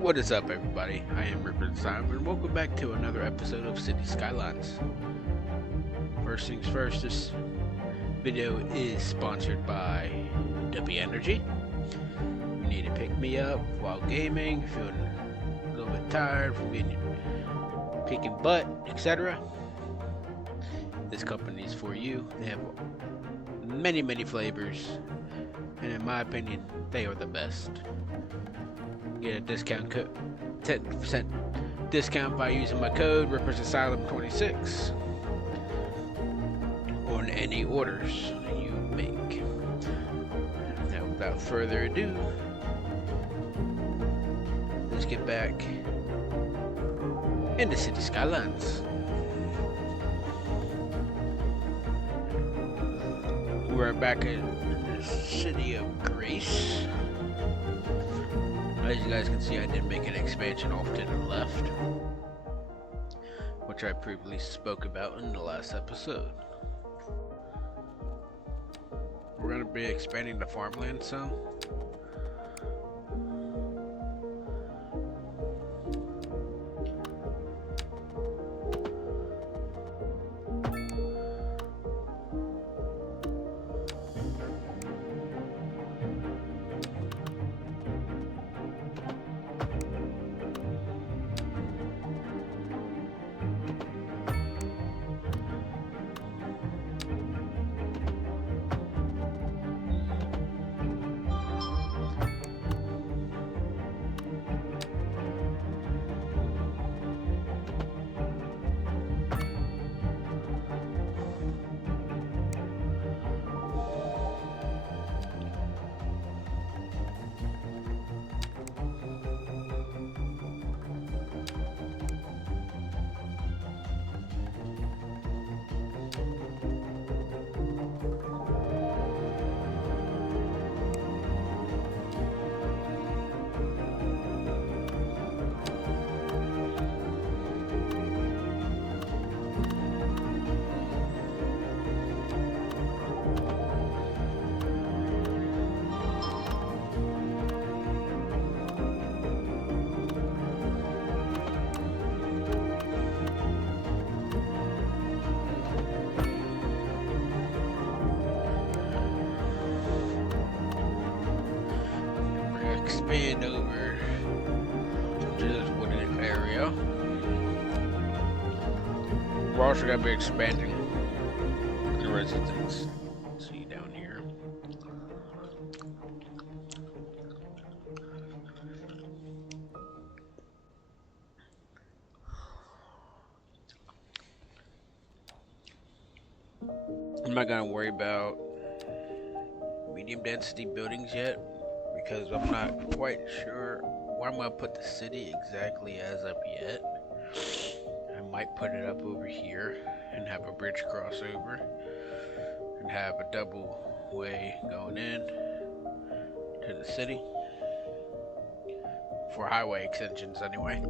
What is up, everybody? I am Rupert Simon, and welcome back to another episode of City Skylines. First things first, this video is sponsored by W Energy. You need to pick me up while gaming, feeling a little bit tired from being kicking butt, etc. This company is for you. They have many flavors, and in my opinion, they are the best. Get a discount code, 10% discount by using my code RippersAsylum26 on any orders you make. Now, without further ado, let's get back into City Skylines. We're back in the City of Grace. As you guys can see, I did make an expansion off to the left, which I previously spoke about in the last episode. We're going to be expanding the farmland some. Expand over to this wooded area. We're also going to be expanding the residence. See down here. I'm not going to worry about medium density buildings yet, because I'm not quite sure where I'm going to put the city exactly as of yet. I might put it up over here and have a bridge crossover and have a double way going in to the city for highway extensions anyway.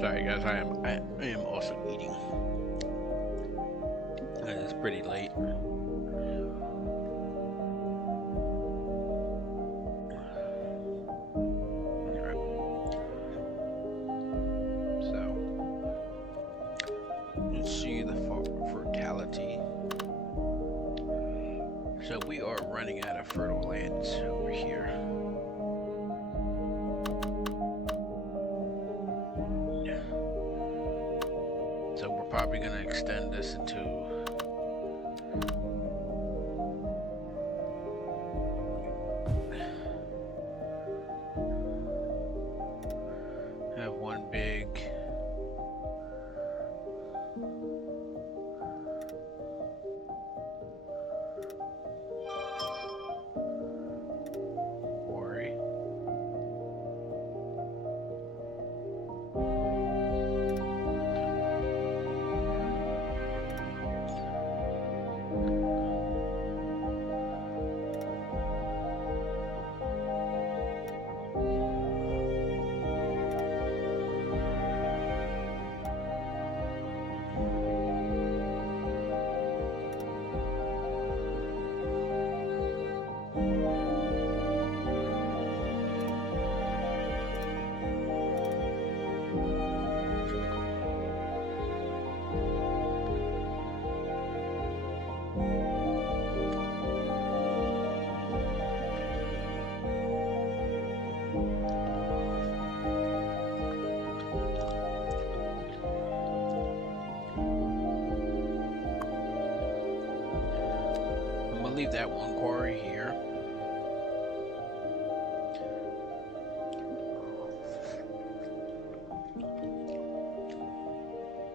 Sorry guys, I am also eating. It's pretty late. So let's see the fertility. So we are running out of fertile lands over here. So we're probably going to extend this into have one big quarry. leave that one quarry here.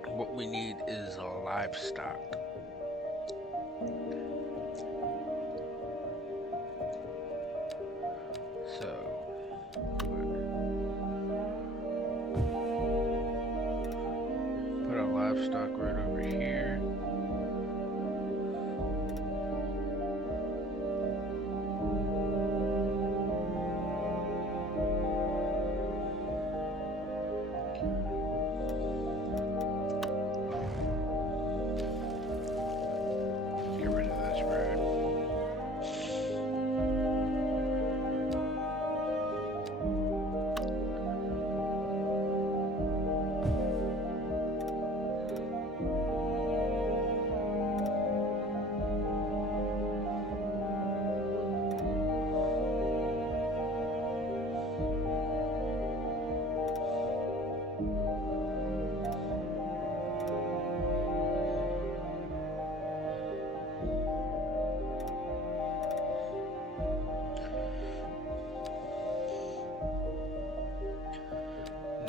What we need is a livestock. So put a livestock right over here. Get rid of this road.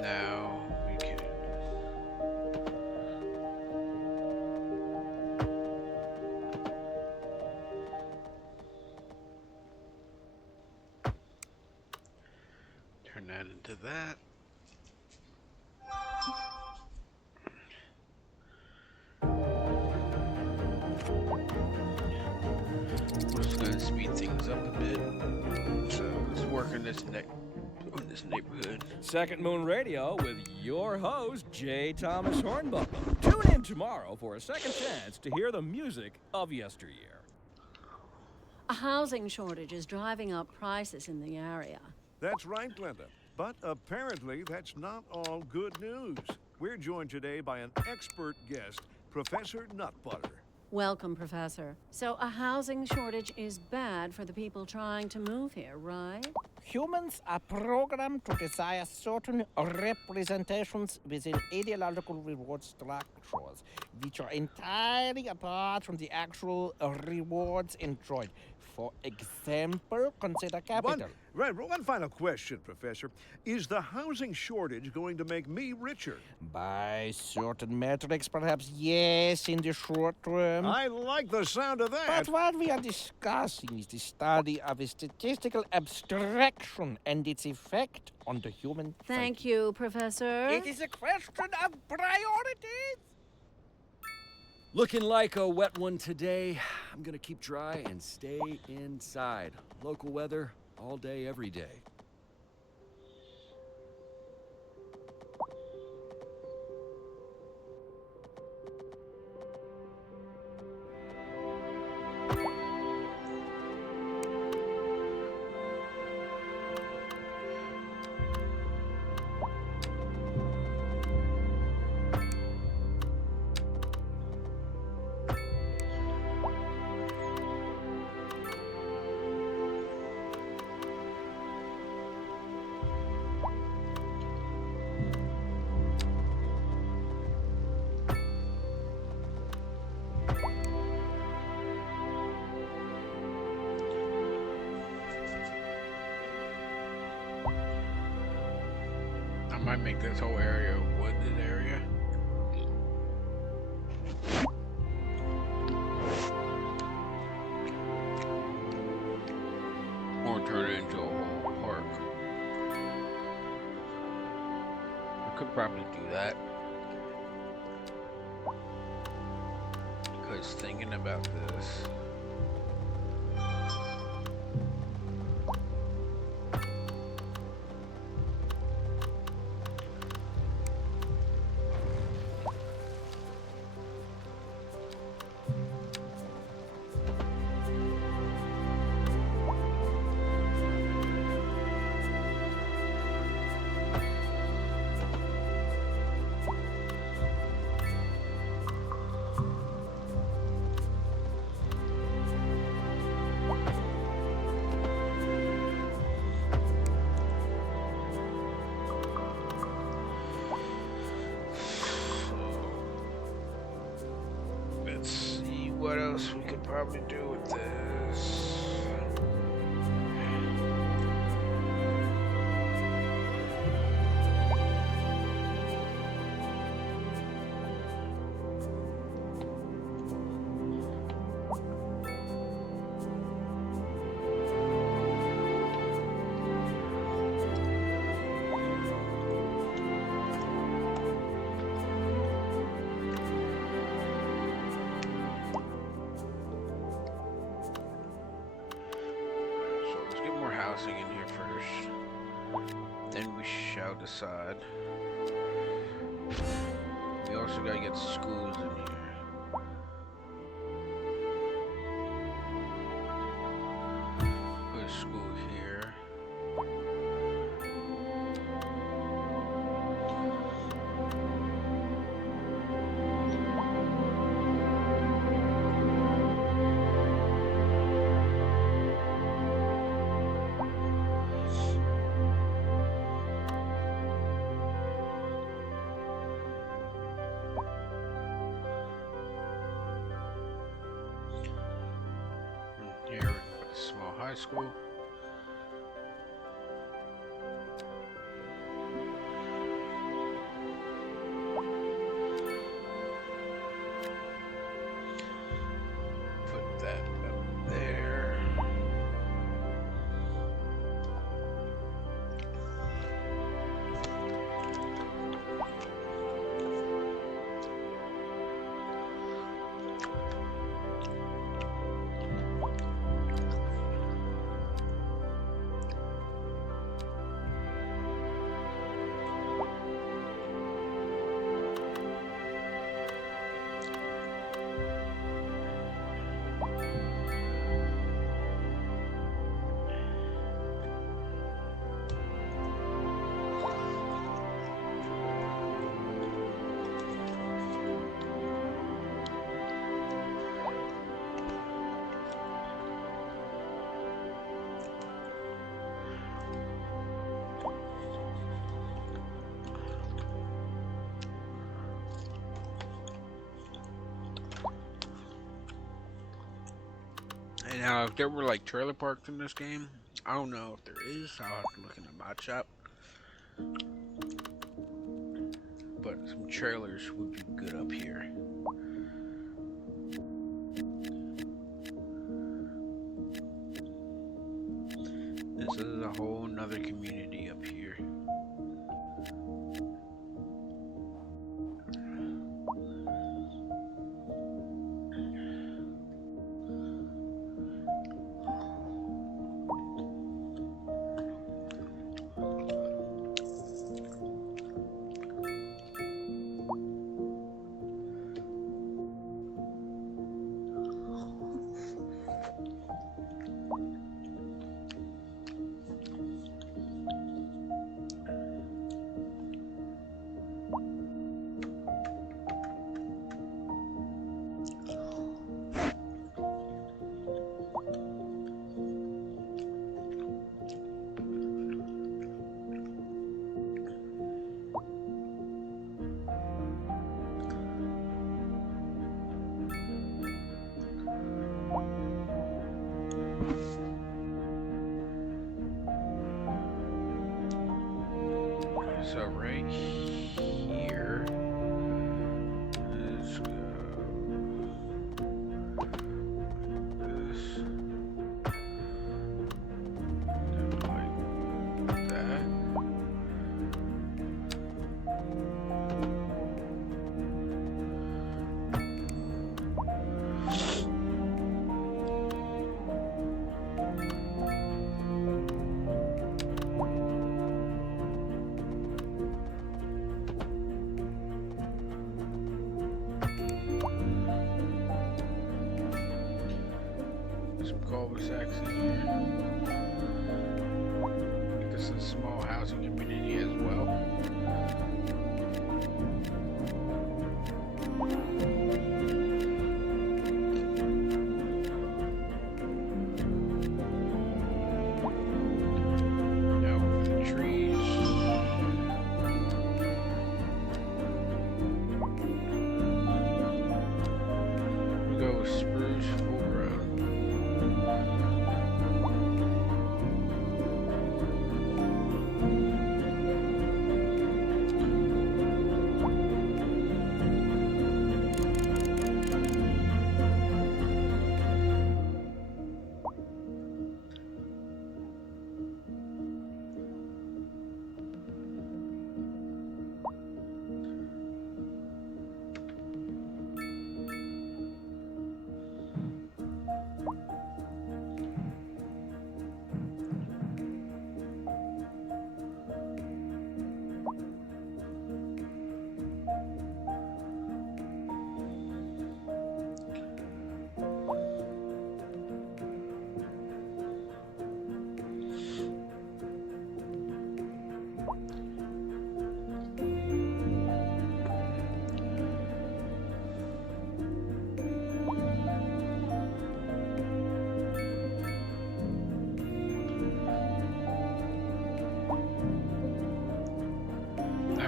Now we can turn that into that. We're just gonna speed things up a bit. So let's work in this neighborhood. Second Moon Radio with your host, J. Thomas Hornbuckle. Tune in tomorrow for a second chance to hear the music of yesteryear. A housing shortage is driving up prices in the area. That's right, Glenda. But apparently that's not all good news. We're joined today by an expert guest, Professor Nutbutter. Welcome, Professor. So a housing shortage is bad for the people trying to move here, right? Humans are programmed to desire certain representations within ideological reward structures, which are entirely apart from the actual rewards enjoyed. For example, consider capital. One final question, Professor. Is the housing shortage going to make me richer? By certain metrics, perhaps yes, in the short term. I like the sound of that. But what we are discussing is the study of a statistical abstraction and its effect on the human Thank psyche. you, Professor. It is a question of priorities. Looking like a wet one today. I'm gonna keep dry and stay inside. Local weather, all day, every day. I might make this whole area a wooded area. Or turn it into a whole park. I could probably do that. Because thinking about this, what else we could probably do with this. Housing in here first, then we shall decide. We also gotta get schools in here. Put a school here. Here we can put a small high school. Put that up there. And now, if there were like trailer parks in this game, I don't know if there is. I'll have to look in the mod shop. But some trailers would be good up here. This is a whole nother community up here. So right here, let's go this, like that. Cul-de-sacs in here. This is a small housing community as well. Now with the trees. We go spruce.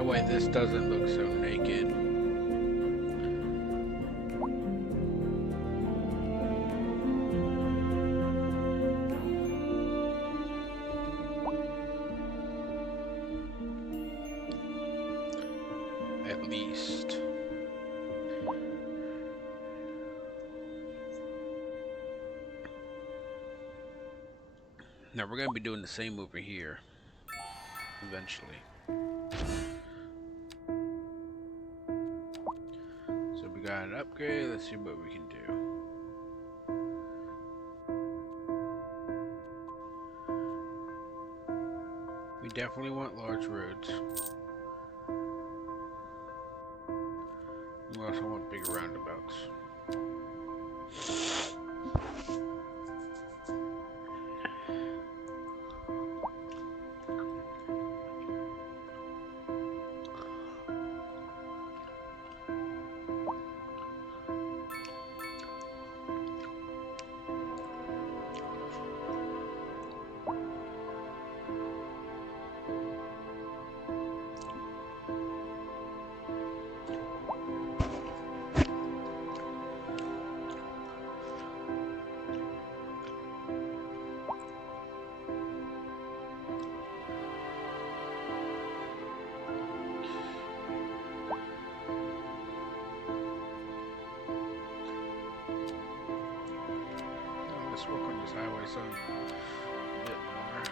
That way this doesn't look so naked. At least. Now we're going to be doing the same over here eventually. So we got an upgrade. Let's see what we can do. We definitely want large roads. We also want bigger roundabouts. Let's work on this highway some a bit more.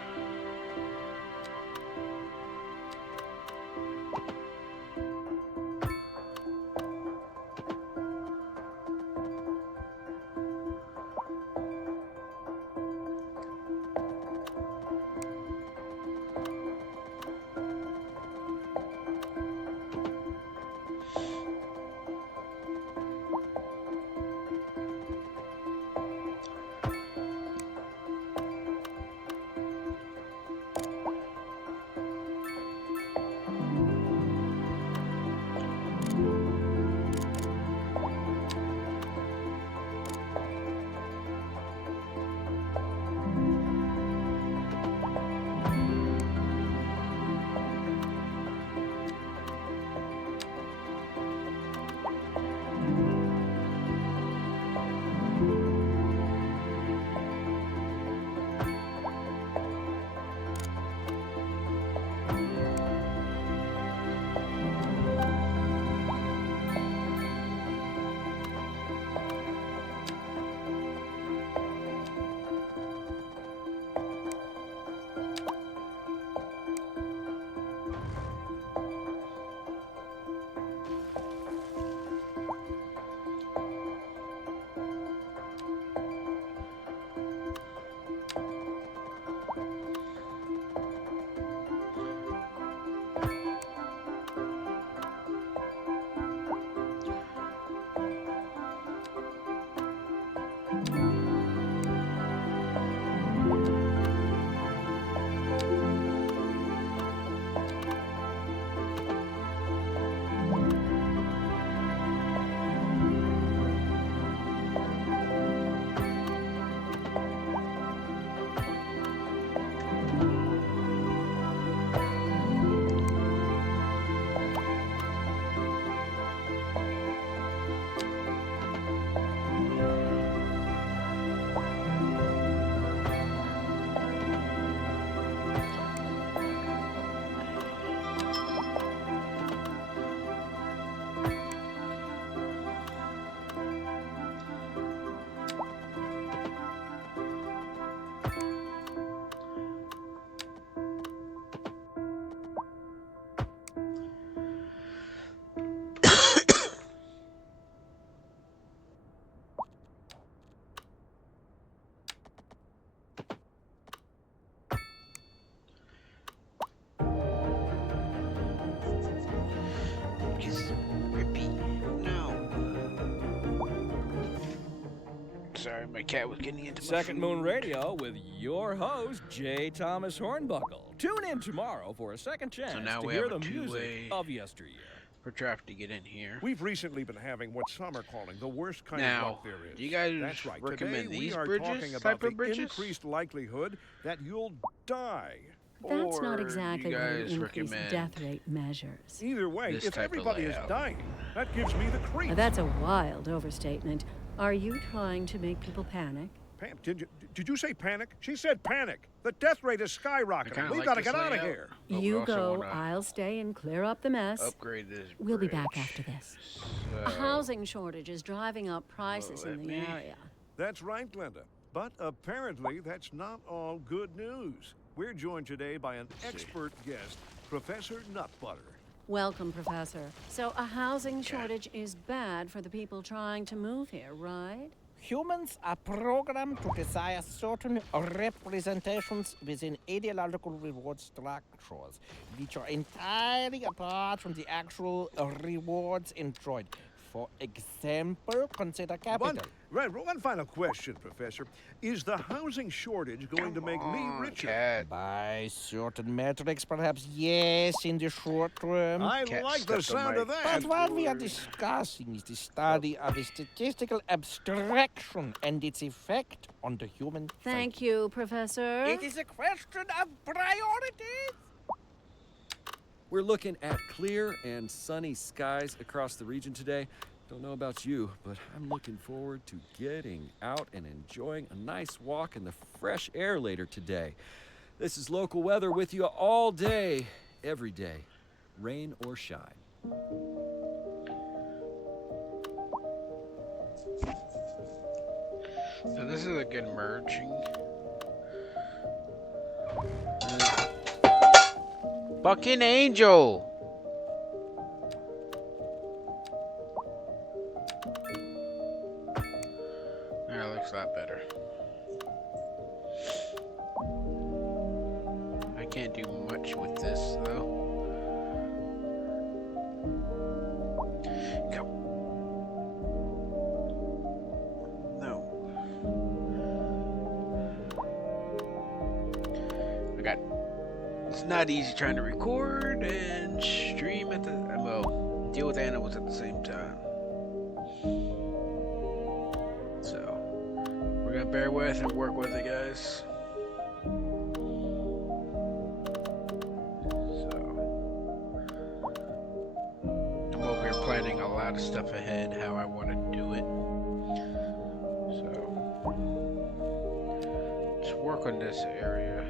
Sorry, my cat was getting into my Second food. Moon Radio with your host, J. Thomas Hornbuckle. Tune in tomorrow for a second chance now to we hear have a the music two-way of yesteryear. For traffic to get in here. We've recently been having what some are calling the worst kind of Now, luck there is. do you guys That's right. recommend Today these we are bridges, talking type about of the bridges? increased likelihood that you'll die That's or not do exactly you what guys an increased recommend death rate measures. Either way, this if type of everybody is layout? dying, that gives me the Now, creeps. that's a wild overstatement. Are you trying to make people panic? Did you say panic? She said panic. The death rate is skyrocketing. We've got to get out of here. But we You also go, wanna I'll stay and clear up the mess. upgrade this We'll be back bridge. after this. So, A housing shortage is driving up prices let in the me- area. That's right, Glenda. But apparently, that's not all good news. We're joined today by an expert guest, Professor Nutbutter. Welcome, Professor. So a housing shortage is bad for the people trying to move here, right? Humans are programmed to desire certain representations within ideological reward structures, which are entirely apart from the actual rewards enjoyed. For example, consider capital. One final question, Professor. Is the housing shortage going to make me richer? Cat. By certain metrics, perhaps yes, in the short term. I Cat like the stepped on sound my of that. But what we are discussing is the study of a statistical abstraction and its effect on the human Thank you, Professor. It is a question of priorities. We're looking at clear and sunny skies across the region today. Don't know about you, but I'm looking forward to getting out and enjoying a nice walk in the fresh air later today. This is local weather with you all day, every day, rain or shine. So this is a good merging. Fucking angel! That looks a lot better. I can't do much with this though. Come. No. I got. It's not easy trying to record and stream at the. Well, deal with animals at the same time. So, we're gonna bear with and work with it, guys. So, I'm over here planning a lot of stuff ahead, how I want to do it. So, let's work on this area.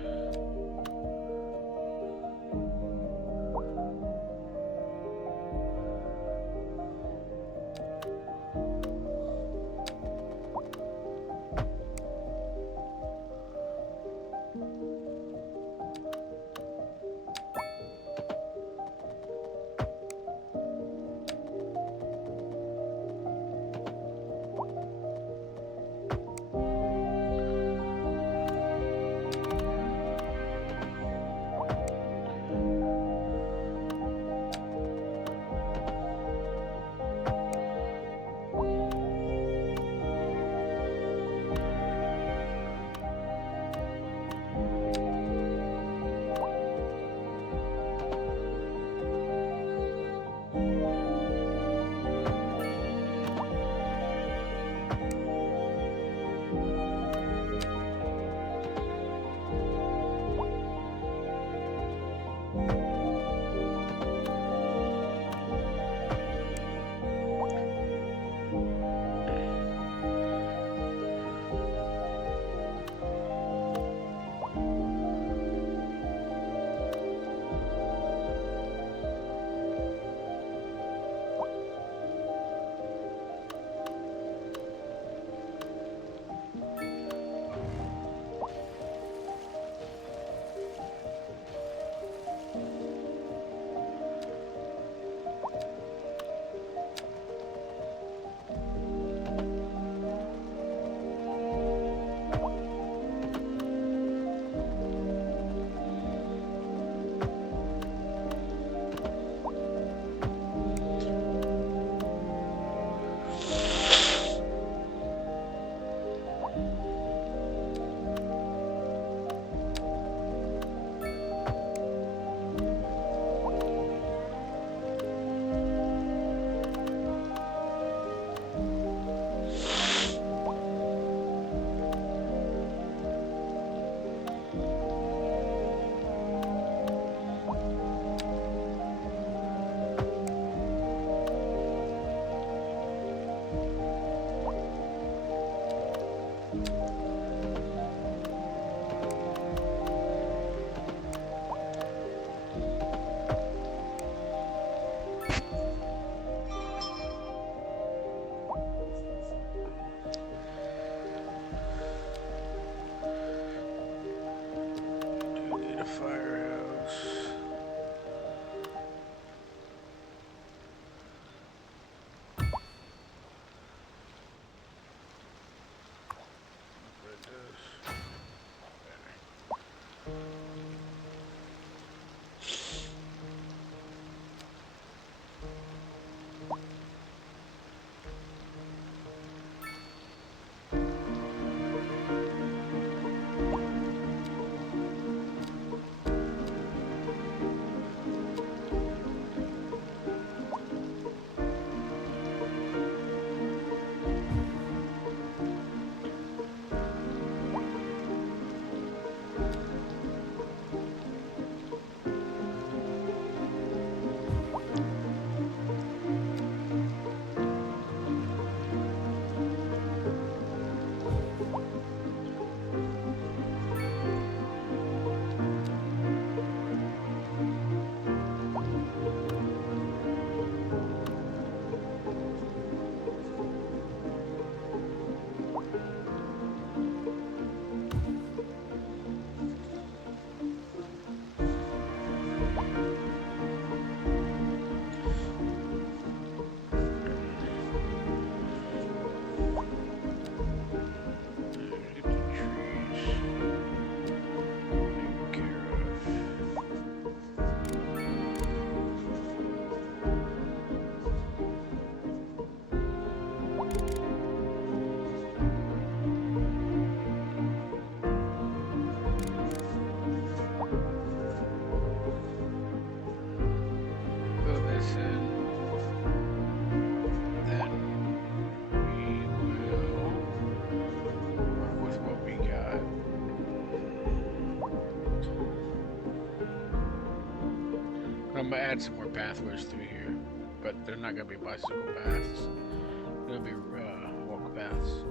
this in, then we will work with what we got. I'm gonna add some more pathways through here, but they're not gonna be bicycle paths. They're gonna be walk paths.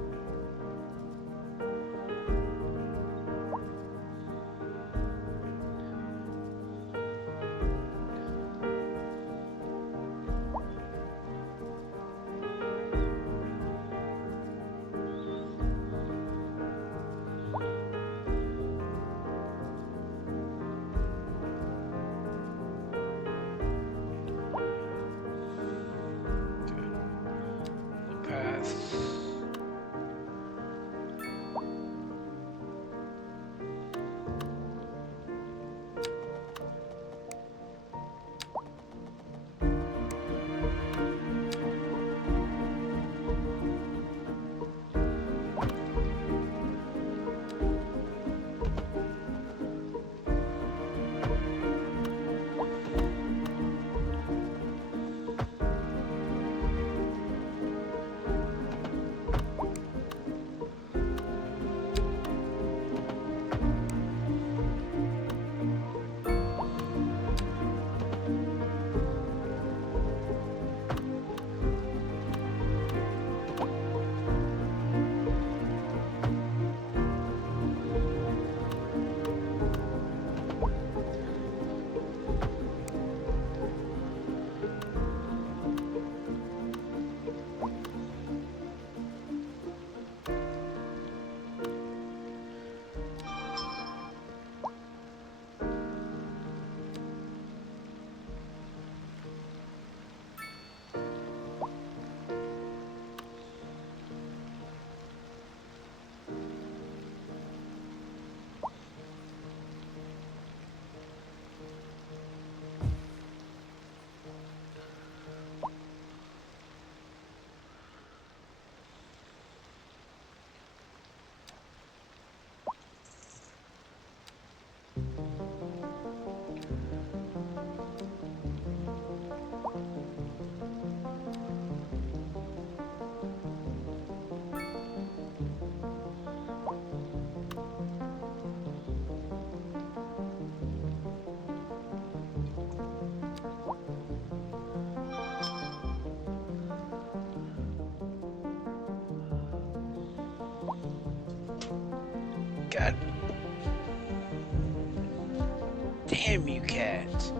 God damn you cats.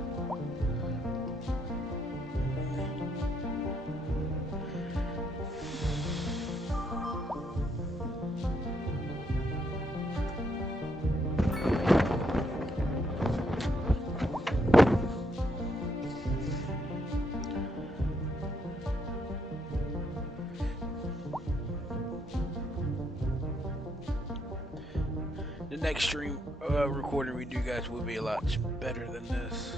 The next stream recording we do, guys, will be a lot better than this.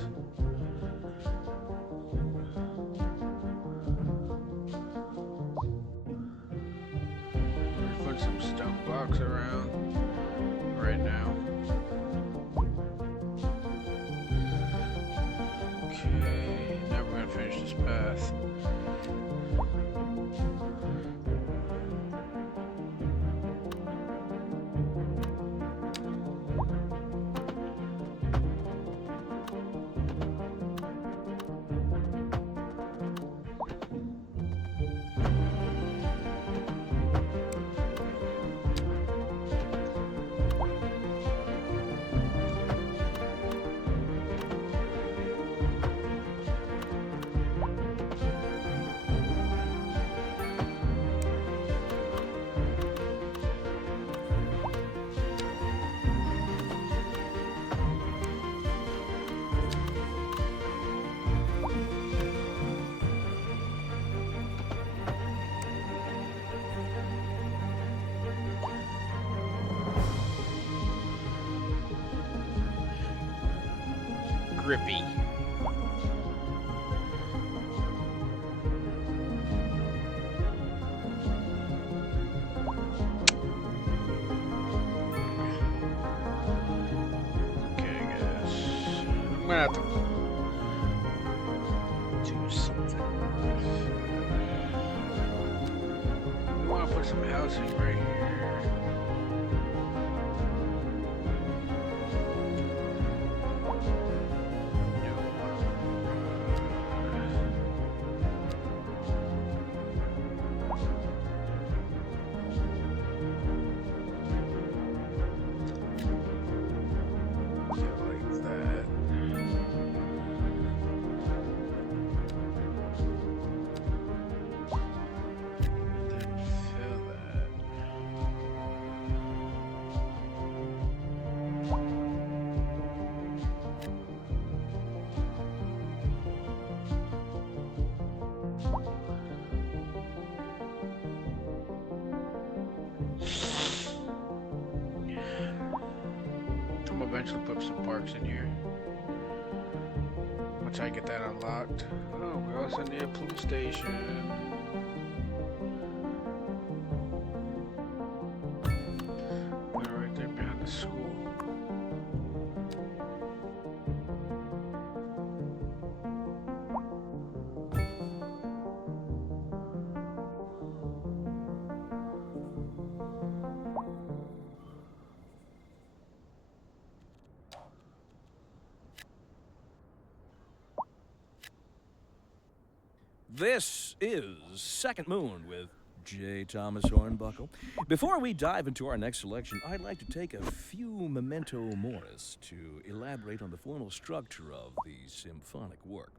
Put some stone blocks around right now. Okay, now we're gonna finish this path. Grippy. Okay, guys. I'm gonna have to to something. We want to put some housing right here. Eventually put some parks in here. Once I get that unlocked. Oh, we also need a police station. Put it right there behind the school. This is Second Moon with J. Thomas Hornbuckle. Before we dive into our next selection, I'd like to take a few memento moris to elaborate on the formal structure of the symphonic work.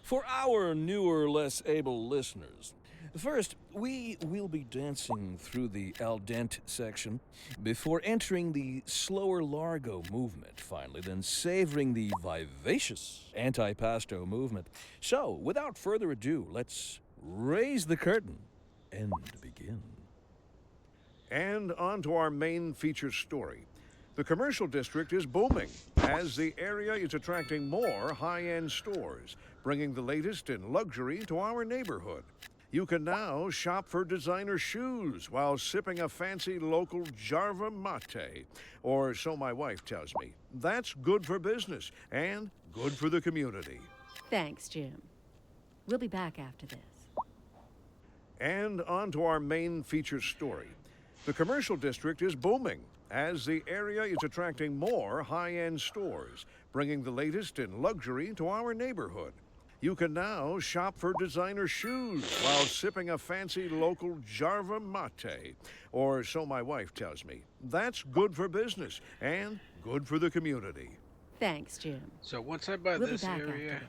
For our newer, less able listeners, first, we will be dancing through the al dente section before entering the slower largo movement, finally, then savoring the vivacious antipasto movement. So, without further ado, let's raise the curtain and begin. And on to our main feature story. The commercial district is booming as the area is attracting more high-end stores, bringing the latest in luxury to our neighborhood. You can now shop for designer shoes while sipping a fancy local Jarva mate, or so my wife tells me. That's good for business and good for the community. Thanks, Jim. We'll be back after this. And on to our main feature story. The commercial district is booming as the area is attracting more high-end stores, bringing the latest in luxury to our neighborhood. You can now shop for designer shoes while sipping a fancy local Jarva mate, or so my wife tells me. That's good for business and good for the community. Thanks, Jim. So once I buy We'll be this back area, after this.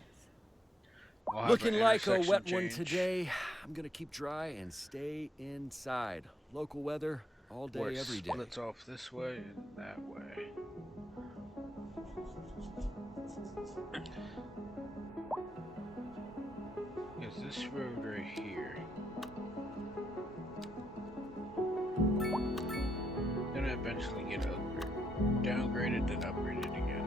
I'll have Looking an like a intersection wet one change. today. I'm gonna keep dry and stay inside. Local weather all Where day, it every day. splits off this way and that way. Is this road right here? Then I eventually get downgraded, then upgraded again.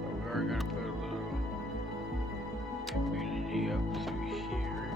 But we are gonna put a little community up through here.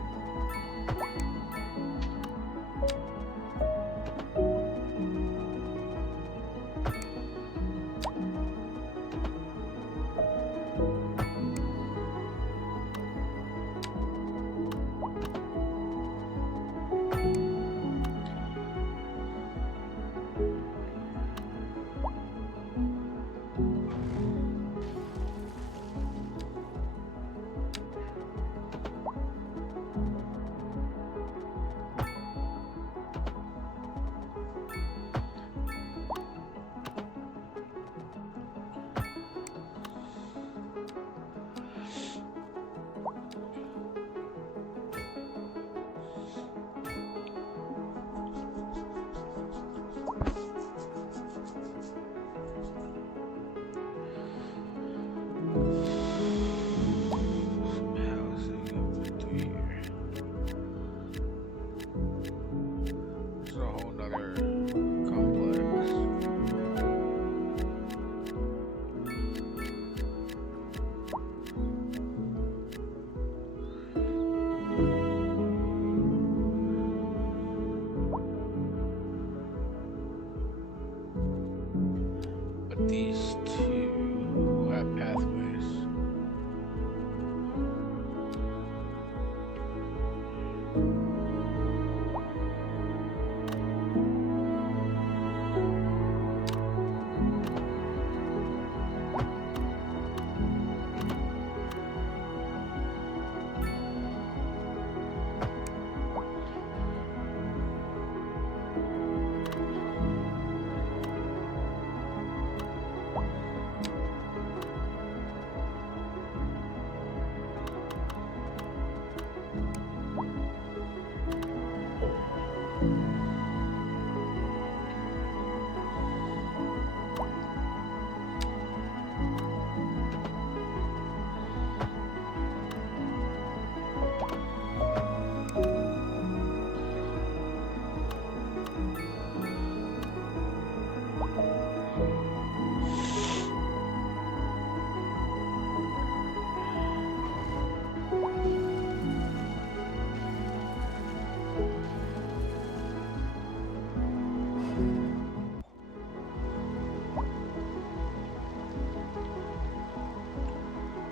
these two pathways.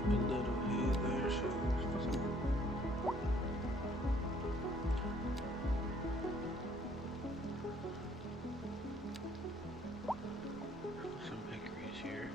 A little here, there, so some hickories here.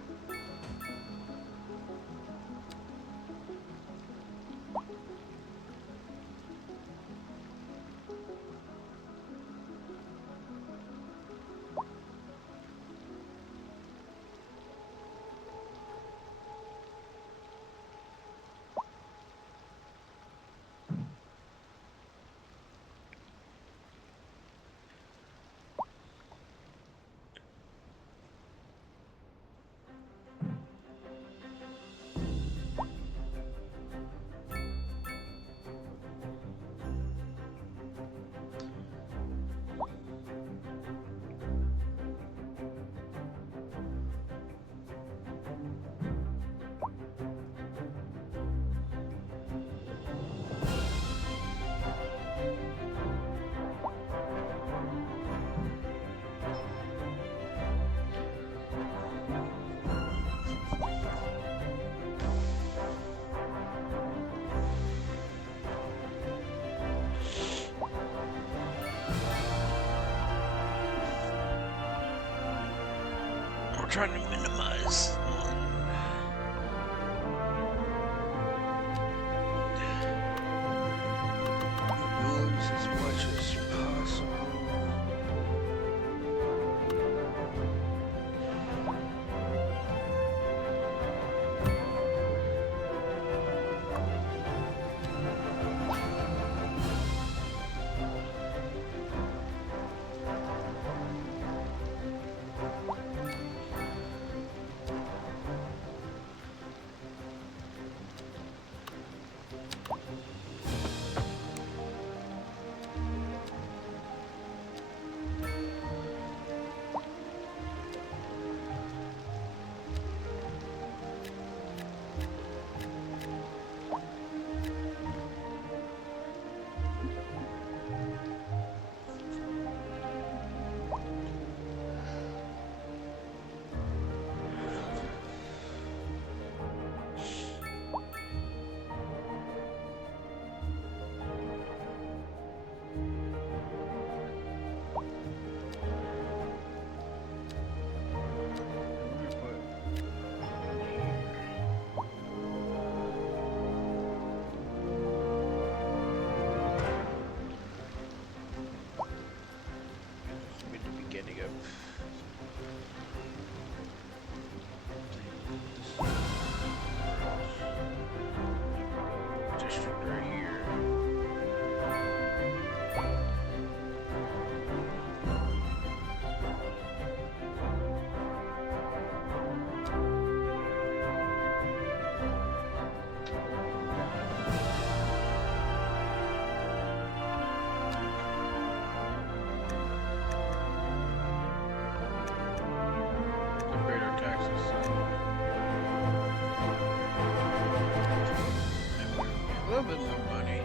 We're trying to minimize moves as much as possible. little bit more money.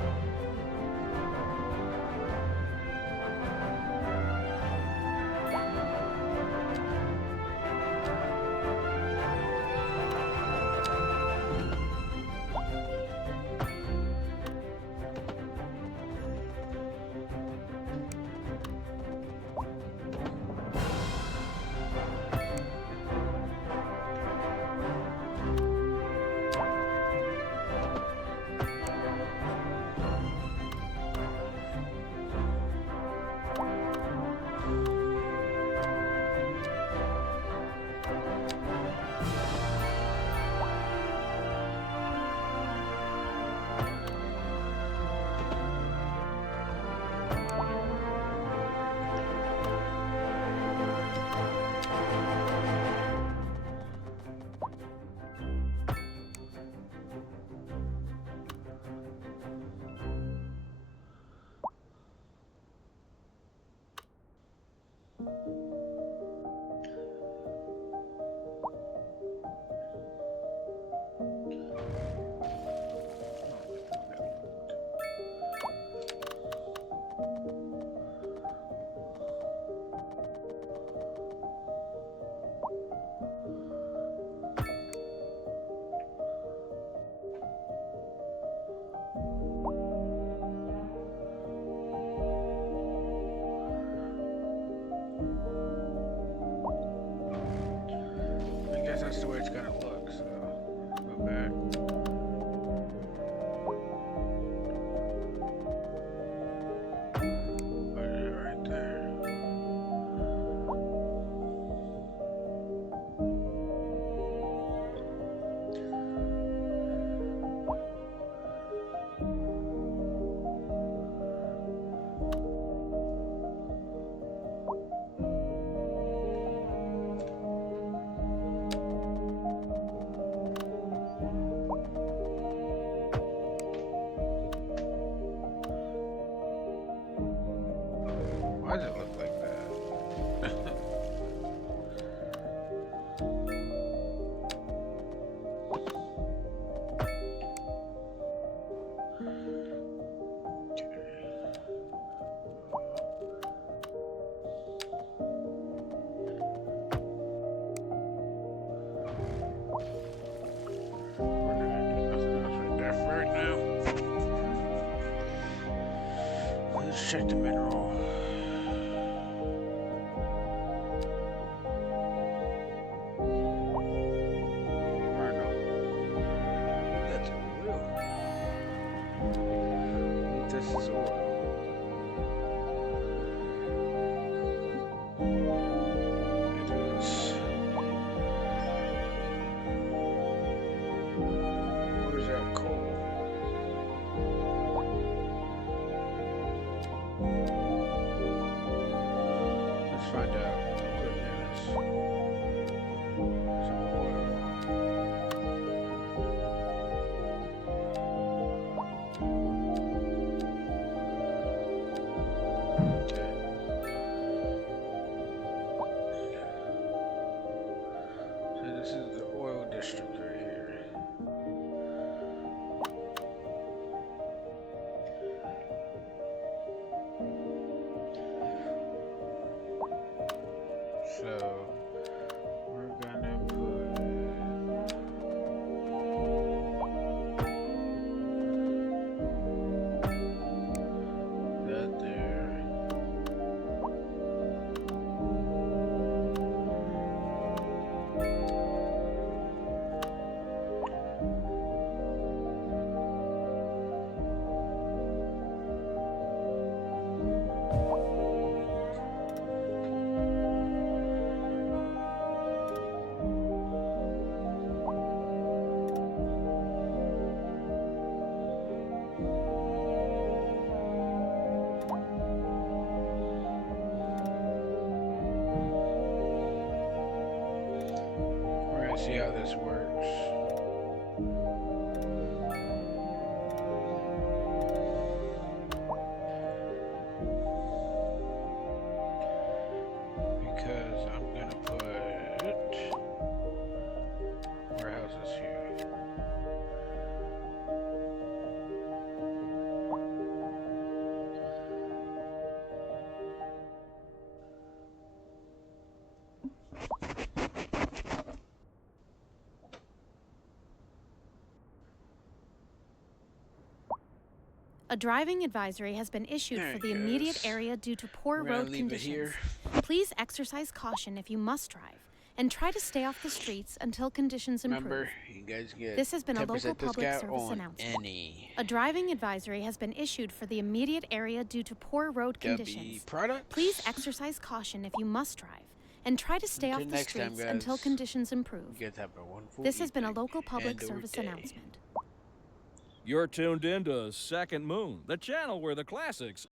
way it's gonna look, so go back. Put it right there. Why does it look like that? We're not gonna do nothing else right there for right now. Let's check the mineral. This is oil. It is. Where's that coal? Let's find out. What it is. Some oil. So this is the oil district right here. So we're gonna put that there. We're gonna see how this works. Because I'm gonna put warehouses here. A driving advisory has been issued There for it the immediate goes. area due to poor We're gonna road leave it conditions. here. Please exercise caution if you must drive, and try to stay off the streets until conditions improve. Remember, you guys get This has been a 10% local public discount service on announcement. any A driving advisory has been issued for the immediate area due to poor road W conditions. products. Please exercise caution if you must drive, and try to stay Until off the next time, streets until guys. conditions improve. You guys have a wonderful This has been a evening local public and/or service day. announcement. You're tuned in to Second Moon, the channel where the classics